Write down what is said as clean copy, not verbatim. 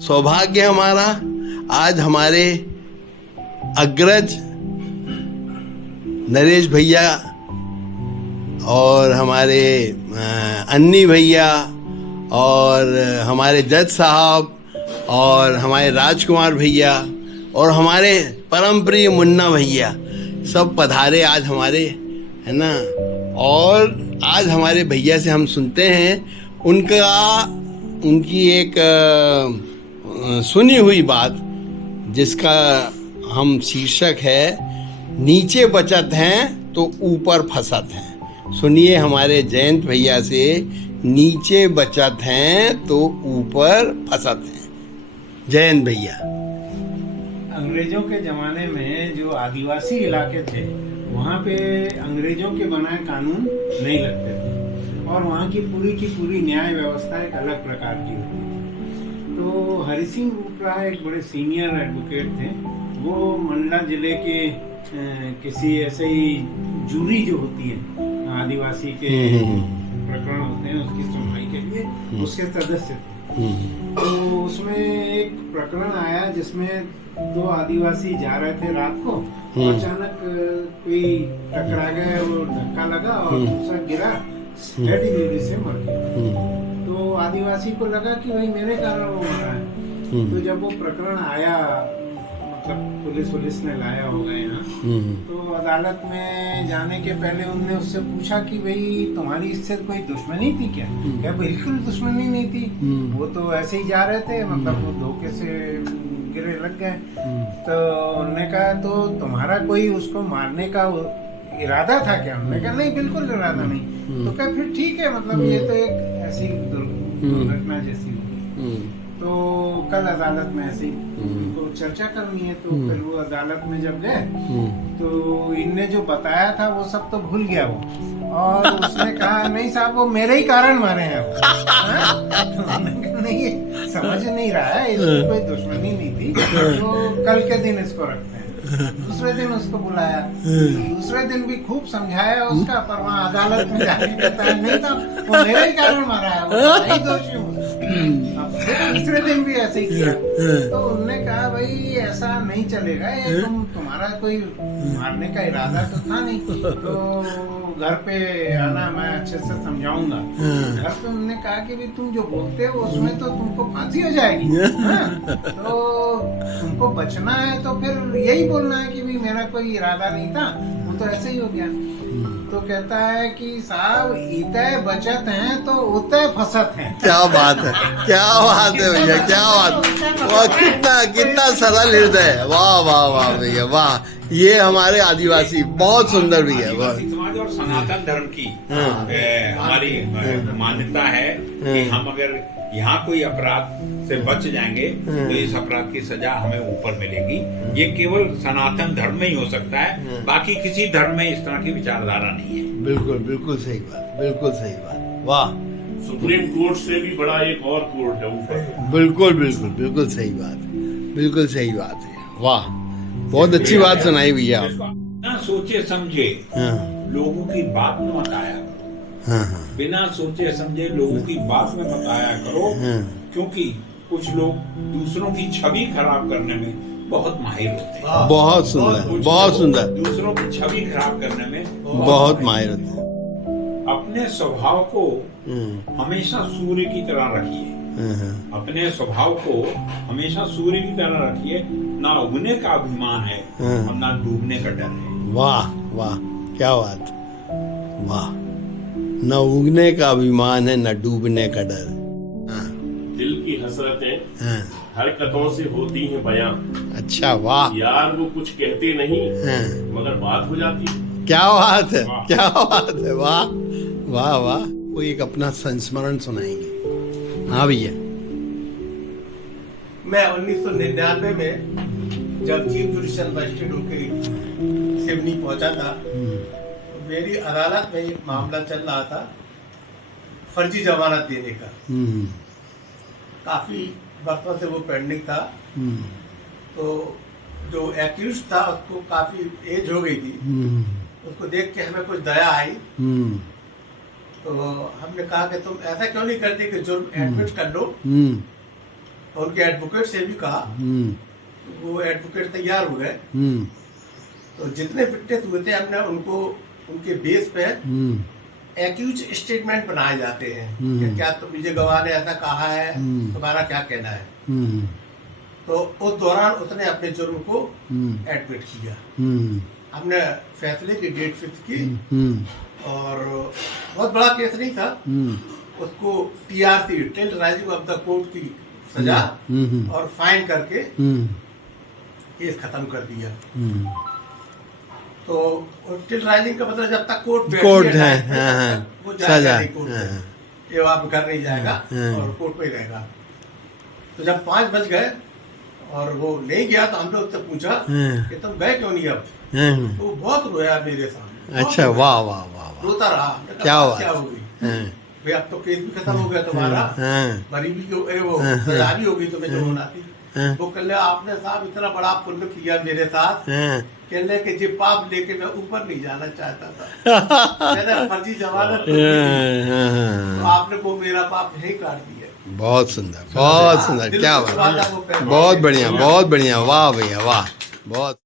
सौभाग्य हमारा आज हमारे अग्रज नरेश भैया और हमारे अन्नी भैया और हमारे जज साहब और हमारे राजकुमार भैया और हमारे परम प्रिय मुन्ना भैया सब पधारे आज हमारे, है ना। और आज हमारे भैया से हम सुनते हैं उनकी एक सुनी हुई बात जिसका हम शीर्षक है नीचे बचत हैं तो ऊपर फसत हैं। सुनिए हमारे जयंत भैया से, नीचे बचत हैं तो ऊपर फसत हैं। जयंत भैया। अंग्रेजों के ज़माने में जो आदिवासी इलाके थे वहाँ पे अंग्रेजों के बनाए कानून नहीं लगते थे और वहाँ की पूरी न्याय व्यवस्था एक अलग प्रकार की होती थी। तो हरि सिंह रूपला एक बड़े सीनियर एडवोकेट थे। वो मंडला जिले के किसी ऐसे ही जूरी जो होती है आदिवासी के प्रकरण होते हैं उसकी सुनवाई के लिए उसके सदस्य थे। तो उसमें एक प्रकरण आया जिसमें दो आदिवासी जा रहे थे रात को, अचानक कोई टकरा गया, वो धक्का लगा और दूसरा गिरा, हेड इंजरी से मर गया। तो आदिवासी को लगा कि भाई मेरे कारण वो मरा है। तो जब वो प्रकरण आया, मतलब पुलिस ने लाया होगा यहाँ, तो अदालत में जाने के पहले उनने उससे पूछा कि भाई तुम्हारी इससे कोई दुश्मनी थी क्या? क्या बिल्कुल दुश्मनी नहीं थी, वो तो ऐसे ही जा रहे थे, मतलब वो धोखे से गिरे लग गए। तो उन्होंने कहा तो तुम्हारा कोई उसको मारने का इरादा था क्या? उन्होंने कहा नहीं, बिल्कुल इरादा नहीं। तो क्या फिर ठीक है, मतलब ये तो एक ऐसी दुर्घटना जैसी हुई। तो कल अदालत में ऐसे उनको चर्चा करनी है। तो फिर वो अदालत में जब गए तो इनने जो बताया था वो सब तो भूल गया वो, और उसने कहा नहीं साहब वो मेरे ही कारण मारे हैं। तो नहीं, समझ नहीं रहा है, इसकी कोई दुश्मनी नहीं थी, तो कल के दिन इसको रखते हैं। दूसरे दिन उसको बुलाया, दूसरे दिन भी खूब समझाया उसका, पर वहाँ अदालत में जाके कहता है नहीं था वो मेरे ही कारण मारा है, वो मैं ही दोषी हूँ। तीसरे दिन भी ऐसे ही किया। तो उन्होंने कहा भाई ऐसा नहीं चलेगा, ये तुम्हारा कोई मारने का इरादा तो था नहीं, तो घर पे आना, मैं अच्छे से समझाऊंगा। घर पे उन्होंने कहा कि भाई तुम जो बोलते हो उसमें तो तुमको फांसी हो जाएगी, तो तुमको बचना है तो फिर यही बोलना है कि भाई मेरा कोई इरादा नहीं था, वो तो ऐसे ही हो गया। तो कहता है कि साहब इतने बचत हैं तो उतने फसत हैं। क्या बात है, क्या बात है भैया, क्या बात। वाह, कितना सरल हृदय है। वाह वाह वाह भैया वाह। ये हमारे आदिवासी बहुत सुंदर भी है। समाज और सनातन धर्म की हमारी मान्यता है कि हम अगर यहाँ कोई अपराध से बच जाएंगे तो इस अपराध की सजा हमें ऊपर मिलेगी। ये केवल सनातन धर्म में ही हो सकता है, बाकी किसी धर्म में इस तरह की विचारधारा नहीं है। बिल्कुल बिल्कुल सही बात, बिल्कुल सही बात। वाह, सुप्रीम कोर्ट से भी बड़ा एक और कोर्ट है ऊपर। बिल्कुल बिल्कुल बिल्कुल सही बात, बिल्कुल सही बात है। वाह, बहुत अच्छी बात सुनाई भैया। ना सोचे समझे लोगों की बात में मत आया करो। बिना सोचे समझे लोगों की बात में मत आया करो, क्योंकि कुछ लोग दूसरों की छवि खराब करने में बहुत माहिर होते हैं। बहुत सुंदर, बहुत सुंदर। दूसरों की छवि खराब करने में बहुत माहिर होते हैं। अपने स्वभाव को हमेशा सूर्य की तरह रखिए। अपने स्वभाव को हमेशा सूर्य की तरह रखिए। ना उगने का अभिमान है और ना डूबने का डर है। वाह वाह, क्या बात, वाह। न उगने का अभिमान है, न डूबने का डर। दिल की हसरतें हरकतों से होती हैं बयां। अच्छा, वाह यार वो कुछ कहते नहीं मगर बात हो जाती है। क्या बात है, क्या बात है। वाह वाह वाह। कोई एक अपना संस्मरण सुनाएंगे? हाँ भैया। मैं 1999 में जब चीफ जुडिशियल मजिस्ट्रेट होकर सिवनी पहुंचा था, तो मेरी अदालत में एक मामला चल रहा था फर्जी जमानत देने का। काफी वक्तों से वो पेंडिंग था। तो जो एक्यूज था उसको काफी एज हो गई थी, उसको देख के हमें कुछ दया आई। तो हमने कहा कि तुम ऐसा क्यों नहीं करते कि जुर्म एडमिट कर लो और उनके एडवोकेट से भी कहा, वो एडवोकेट तैयार हुए। तो जितने विटनेस हुए थे हमने उनको उनके बेस पे एक्यूज स्टेटमेंट बनाए जाते हैं कि क्या मुझे गवाह ने ऐसा कहा है, तुम्हारा क्या कहना है। तो उस दौरान उसने अपने जुर्म को एडमिट किया। हमने फैसले की डेट फिक्स की और बहुत बड़ा केस नहीं था, उसको TRC terrorising of the court की सजा और फाइन करके केस खत्म कर दिया। तो टेरराइजिंग का मतलब जब तक कोर्ट है, वो सजा, जाएगा नहीं कोर्ट में, ये आप घर नहीं जाएगा और कोर्ट में ही रहेगा। तो जब 5 बज गए और वो नहीं गया तो हमने उससे पूछा कि तुम गए क्यों नहीं अब। तो वो बहुत रोया मेरे सामने। अच्छा, वाह वाह वाह वाह, रोता रहा। हमने कहा, क्या बात क्या बात। हो गई भाई, अब तो केस भी खत्म हो गया तुम्हारा, मरी भी वो सजा भी होगी तुम्हें जो होना थी। वो कहने आपने साहब इतना बड़ा पुण्य किया मेरे साथ, कहने के जी पाप लेके मैं ऊपर नहीं जाना चाहता था, मैंने फर्जी जमानत तो आपने वो मेरा पाप यही काट दिया। बहुत सुंदर, बहुत सुंदर, क्या बात, बहुत बढ़िया, बहुत बढ़िया, वाह भैया वाह, बहुत।